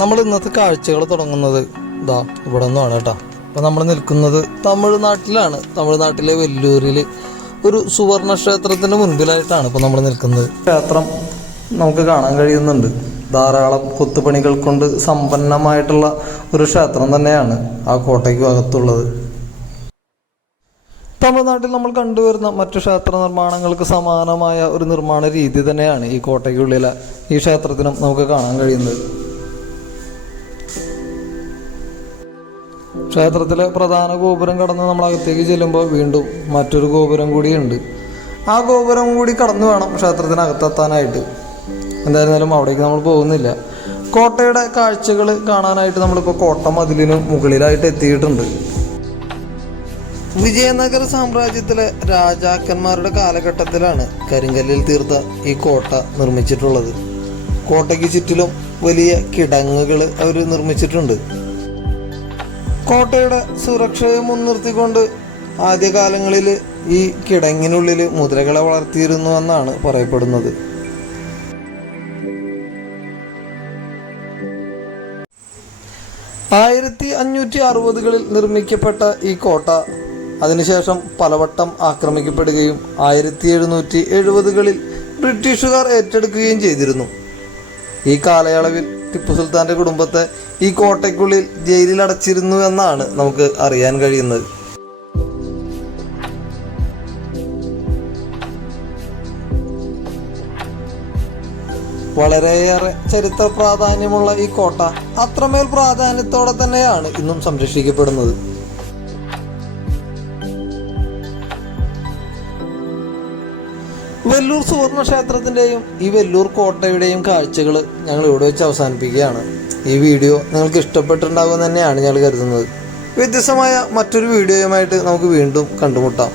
നമ്മൾ ഇന്നത്തെ കാഴ്ചകൾ തുടങ്ങുന്നത് ഇതാ ഇവിടെ നിന്നാണ് കേട്ടോ. അപ്പോൾ നമ്മൾ നിൽക്കുന്നത് തമിഴ്നാട്ടിലാണ്. തമിഴ്നാട്ടിലെ വെല്ലൂരിൽ ഒരു സുവർണ ക്ഷേത്രത്തിൻ്റെ മുൻപിലായിട്ടാണ് ഇപ്പോൾ നമ്മൾ നിൽക്കുന്നത്. ക്ഷേത്രം നമുക്ക് കാണാൻ കഴിയുന്നുണ്ട്. ധാരാളം കൊത്തുപണികൾ കൊണ്ട് സമ്പന്നമായിട്ടുള്ള ഒരു ക്ഷേത്രം തന്നെയാണ് ആ കോട്ടയ്ക്ക് അകത്തുള്ളത്. തമിഴ്നാട്ടിൽ നമ്മൾ കണ്ടുവരുന്ന മറ്റു ക്ഷേത്ര നിർമ്മാണങ്ങൾക്ക് സമാനമായ ഒരു നിർമ്മാണ രീതി തന്നെയാണ് ഈ കോട്ടയ്ക്കുള്ളിലെ ഈ ക്ഷേത്രത്തിനും നമുക്ക് കാണാൻ കഴിയുന്നത്. ക്ഷേത്രത്തിലെ പ്രധാന ഗോപുരം കടന്ന് നമ്മൾ അകത്തേക്ക് ചെല്ലുമ്പോൾ വീണ്ടും മറ്റൊരു ഗോപുരം കൂടിയുണ്ട്. ആ ഗോപുരം കൂടി കടന്നു വേണം ക്ഷേത്രത്തിനകത്തെത്താനായിട്ട്. എന്തായിരുന്നാലും അവിടേക്ക് നമ്മൾ പോകുന്നില്ല. കോട്ടയുടെ കാഴ്ചകൾ കാണാനായിട്ട് നമ്മളിപ്പോൾ കോട്ട മതിലിന് മുകളിലായിട്ട് എത്തിയിട്ടുണ്ട്. വിജയനഗര സാമ്രാജ്യത്തിലെ രാജാക്കന്മാരുടെ കാലഘട്ടത്തിലാണ് കരിങ്കല്ലിൽ തീർത്ത ഈ കോട്ട നിർമ്മിച്ചിട്ടുള്ളത്. കോട്ടയ്ക്ക് ചുറ്റിലും വലിയ കിടങ്ങുകൾ അവർ നിർമ്മിച്ചിട്ടുണ്ട്. കോട്ടയുടെ സുരക്ഷയെ മുൻനിർത്തിക്കൊണ്ട് ആദ്യകാലങ്ങളിൽ ഈ കിടങ്ങിനുള്ളിൽ മുദ്രകളെ വളർത്തിയിരുന്നു എന്നാണ് പറയപ്പെടുന്നത്. ആയിരത്തി 1560കളിൽ നിർമ്മിക്കപ്പെട്ട ഈ കോട്ട അതിനുശേഷം പലവട്ടം ആക്രമിക്കപ്പെടുകയും 1770കളിൽ ബ്രിട്ടീഷുകാർ ഏറ്റെടുക്കുകയും ചെയ്തിരുന്നു. ഈ കാലയളവിൽ ടിപ്പു സുൽത്താൻ്റെ കുടുംബത്തെ ഈ കോട്ടയ്ക്കുള്ളിൽ ജയിലിൽ അടച്ചിരുന്നു എന്നാണ് നമുക്ക് അറിയാൻ കഴിയുന്നത്. വളരെയേറെ ചരിത്ര പ്രാധാന്യമുള്ള ഈ കോട്ട അത്രമേൽ പ്രാധാന്യത്തോടെ തന്നെയാണ് ഇന്നും സംരക്ഷിക്കപ്പെടുന്നത്. വെല്ലൂർ സുവർണ ക്ഷേത്രത്തിൻ്റെയും ഈ വെല്ലൂർ കോട്ടയുടെയും കാഴ്ചകൾ ഞങ്ങൾ ഇവിടെ വെച്ച് അവസാനിപ്പിക്കുകയാണ്. ഈ വീഡിയോ നിങ്ങൾക്ക് ഇഷ്ടപ്പെട്ടിട്ടുണ്ടാകുമെന്ന് തന്നെയാണ് ഞങ്ങൾ കരുതുന്നത്. വ്യത്യസ്തമായ മറ്റൊരു വീഡിയോയുമായിട്ട് നമുക്ക് വീണ്ടും കണ്ടുമുട്ടാം.